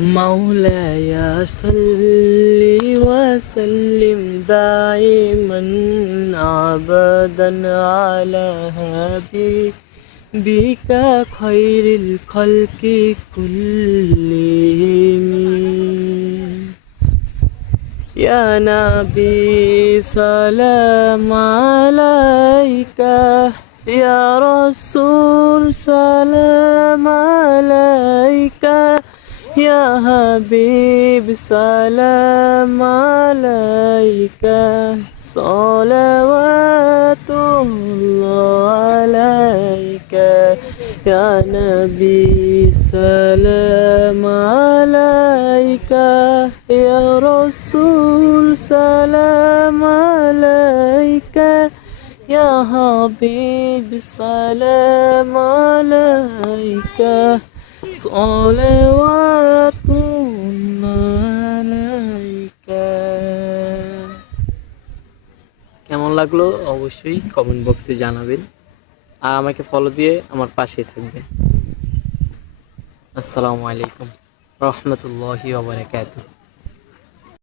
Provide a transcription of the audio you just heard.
مولاي صل وسلم دائما أبدا على حبيبك خير الخلق كلهم يا نبي سلام عليك يا رسول سلام عليك يا حبيب سلام عليك صلوات الله عليك يا نبي سلام عليك يا رسول سلام عليك يا حبيب سلام عليك صلوات الله عليك। কেমন লাগলো অবশ্যই কমেন্ট বক্সে জানাবেন আর আমাকে ফলো দিয়ে আমার পাশে থাকবেন। আসসালামু আলাইকুম রহমতুল্লাহি ওয়া বারাকাতুহু।